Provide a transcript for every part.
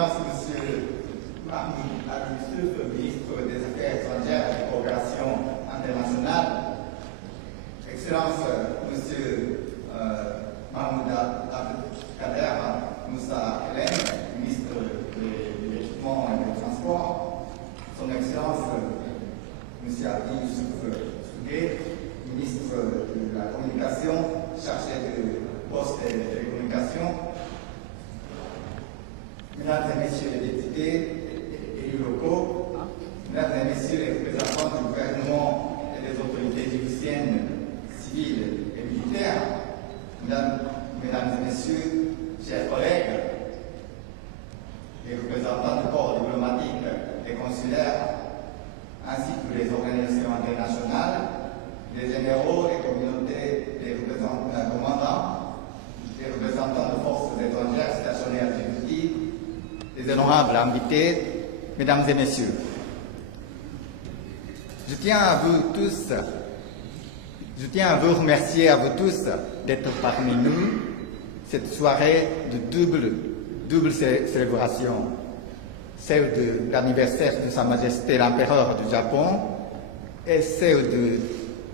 Excellence, Monsieur Mahmoud Ali Youssouf, ministre des Affaires étrangères et de la coopération internationale. Excellence, Monsieur Mahmoud Abdelkader Moussa Hélène, ministre de l'équipement et du transport. Son Excellence, Monsieur Ali Youssouf Sougué, ministre de la communication, chargé de poste et de télécommunications. Mesdames et Messieurs les députés et élus locaux, Mesdames et Messieurs les représentants du gouvernement et des autorités djiboutiennes, civiles et militaires, Mesdames et Messieurs, chers collègues, les représentants du corps diplomatique et consulaire, ainsi que les organisations internationales, les généraux, les communautés, les commandants, les représentants de forces étrangères stationnés à Djibouti, les honorables invités, Mesdames et Messieurs, je tiens à vous remercier à vous tous d'être parmi nous cette soirée de double célébration, celle de l'anniversaire de Sa Majesté l'Empereur du Japon et celle du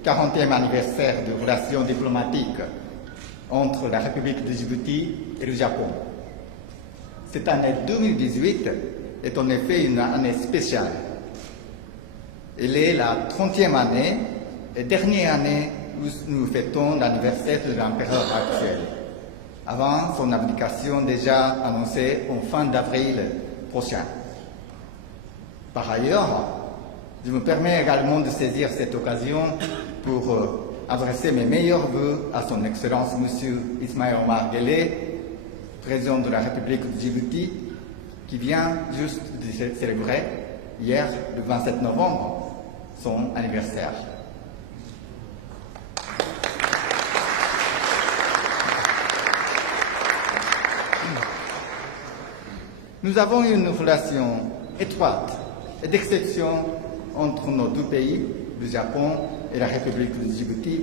40e anniversaire de relations diplomatiques entre la République de Djibouti et le Japon. Cette année 2018 est en effet une année spéciale. Elle est la 30e année et dernière année où nous fêtons l'anniversaire de l'empereur actuel, avant son abdication déjà annoncée en fin d'avril prochain. Par ailleurs, je me permets également de saisir cette occasion pour adresser mes meilleurs vœux à son Excellence M. Ismaël Omar Guelleh, président de la République de Djibouti, qui vient juste de célébrer hier, le 27 novembre, son anniversaire. Nous avons une relation étroite et d'exception entre nos deux pays, le Japon et la République de Djibouti.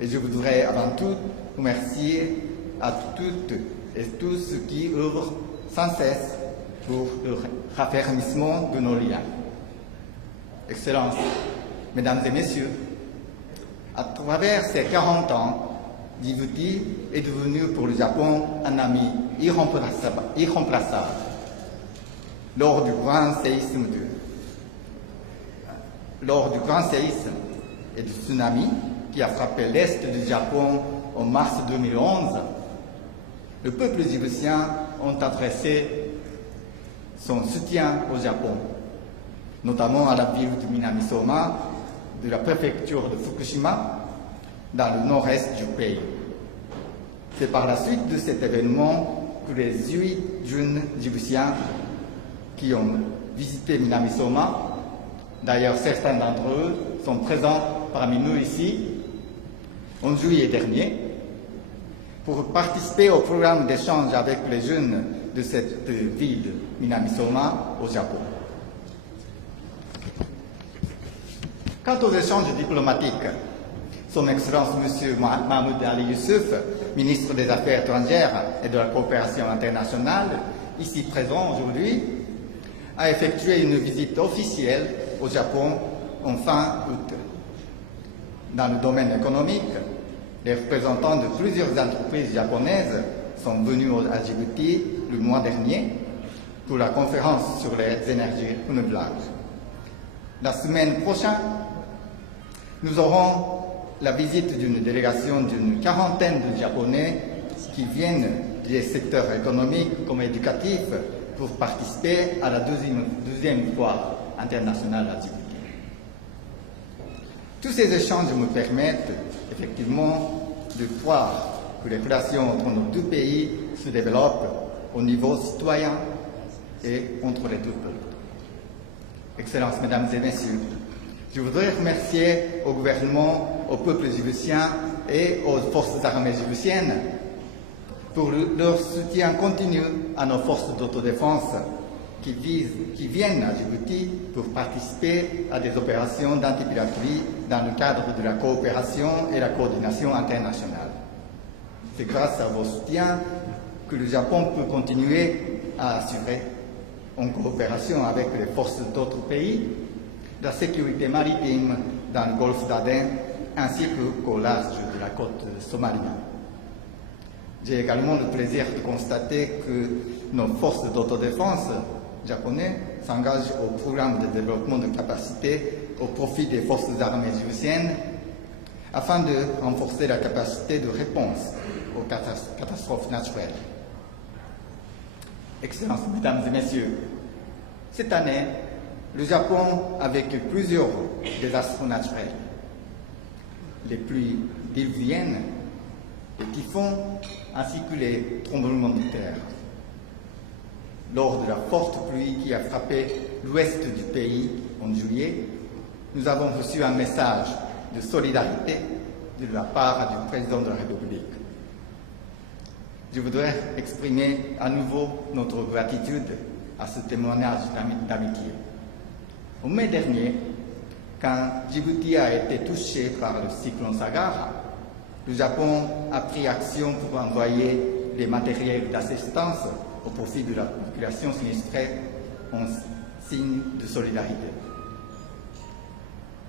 Et je voudrais avant tout remercier à toutes et tous ceux qui œuvrent sans cesse pour le raffermissement de nos liens. Excellences, Mesdames et Messieurs, à travers ces 40 ans, Djibouti est devenu pour le Japon un ami irremplaçable. Lors du grand séisme et du tsunami qui a frappé l'est du Japon en mars 2011, le peuple djiboutien a adressé son soutien au Japon, notamment à la ville de Minamisoma, de la préfecture de Fukushima, dans le nord-est du pays. C'est par la suite de cet événement que les 8 jeunes djiboutiens qui ont visité Minamisoma, d'ailleurs certains d'entre eux sont présents parmi nous ici, en juillet dernier, pour participer au programme d'échange avec les jeunes de cette ville, Minamisoma, au Japon. Quant aux échanges diplomatiques, Son Excellence M. Mahmoud Ali Youssouf, ministre des Affaires étrangères et de la coopération internationale, ici présent aujourd'hui, a effectué une visite officielle au Japon en fin août. Dans le domaine économique, les représentants de plusieurs entreprises japonaises sont venus à Djibouti le mois dernier pour la conférence sur les énergies renouvelables. La semaine prochaine, nous aurons la visite d'une délégation d'une quarantaine de Japonais qui viennent des secteurs économiques comme éducatifs pour participer à la deuxième foire internationale à Djibouti. Tous ces échanges me permettent effectivement de croire que les relations entre nos deux pays se développent au niveau citoyen et entre les deux peuples. Excellences, Mesdames et Messieurs, je voudrais remercier au gouvernement, au peuple djiboutien et aux forces armées djiboutiennes pour leur soutien continu à nos forces d'autodéfense qui viennent à Djibouti pour participer à des opérations d'antipiraterie dans le cadre de la coopération et la coordination internationale. C'est grâce à vos soutiens que le Japon peut continuer à assurer, en coopération avec les forces d'autres pays, la sécurité maritime dans le golfe d'Aden ainsi qu'au large de la côte somalienne. J'ai également le plaisir de constater que nos forces d'autodéfense japonaises s'engagent au programme de développement de capacités au profit des forces armées djiboutiennes afin de renforcer la capacité de réponse aux catastrophes naturelles. Excellences, Mesdames et Messieurs, cette année, le Japon a vécu plusieurs désastres naturels. Les pluies diluviennes, les typhons ainsi que les tremblements de terre. Lors de la forte pluie qui a frappé l'ouest du pays en juillet, nous avons reçu un message de solidarité de la part du président de la République. Je voudrais exprimer à nouveau notre gratitude à ce témoignage d'amitié. Au mai dernier, quand Djibouti a été touché par le cyclone Sagar, le Japon a pris action pour envoyer des matériels d'assistance au profit de la population sinistrée en signe de solidarité.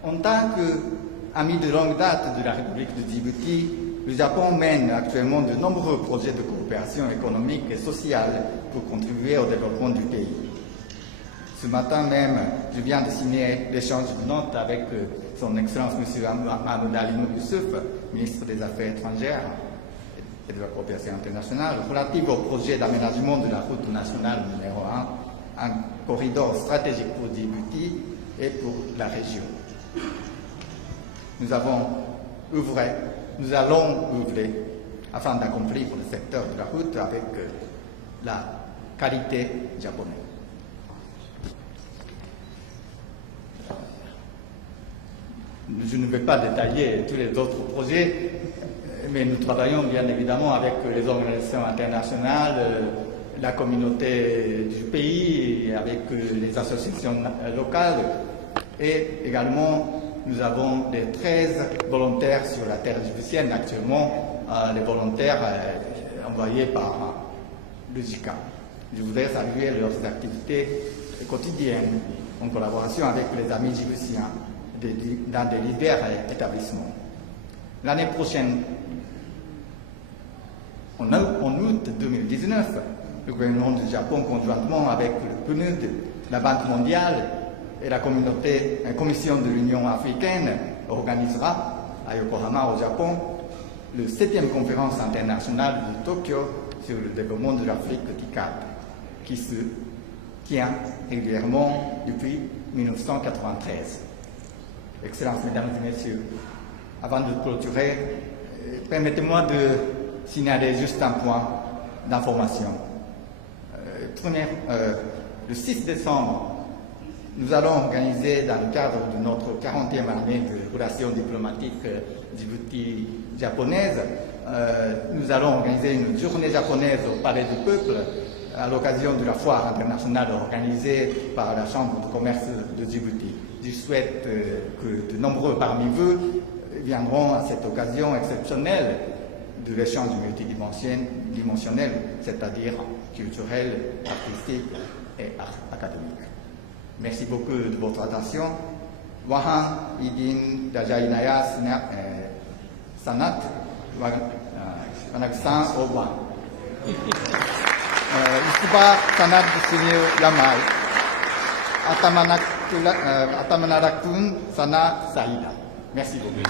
En tant qu'ami de longue date de la République de Djibouti, le Japon mène actuellement de nombreux projets de coopération économique et sociale pour contribuer au développement du pays. Ce matin même, je viens de signer l'échange de notes avec son Excellence M. Mahmoud Ali Youssouf, ministre des Affaires étrangères et de la coopération internationale, relative au projet d'aménagement de la route nationale numéro 1, un corridor stratégique pour Djibouti et pour la région. Nous allons œuvrer afin d'accomplir le secteur de la route avec la qualité japonaise. Je ne vais pas détailler tous les autres projets, mais nous travaillons bien évidemment avec les organisations internationales, la communauté du pays, avec les associations locales et également nous avons des 13 volontaires sur la terre djiboutienne actuellement, les volontaires envoyés par le JICA. Je voudrais saluer leurs activités quotidiennes en collaboration avec les amis djiboutiens dans des divers établissements. L'année prochaine, en août 2019, le gouvernement du Japon, conjointement avec le PNUD, la Banque mondiale et la commission de l'Union africaine, organisera à Yokohama, au Japon, la 7e conférence internationale de Tokyo sur le développement de l'Afrique TICAD, qui se tient régulièrement depuis 1993. Excellences, Mesdames et Messieurs, avant de clôturer, permettez-moi de signaler juste un point d'information. Le 6 décembre, nous allons organiser, dans le cadre de notre 40e année de relations diplomatiques djibouti-japonaises, nous allons organiser une journée japonaise au Palais du Peuple à l'occasion de la foire internationale organisée par la Chambre de commerce de Djibouti. Je souhaite que de nombreux parmi vous viendront à cette occasion exceptionnelle de l'échange multidimensionnel, c'est-à-dire culturel, artistique et académique. Merci beaucoup de votre attention. Wahan idin dajainaya sanat wanagsan oban. Isuba sanat sunyu lamai. Atamanarakun sana saida. Merci beaucoup.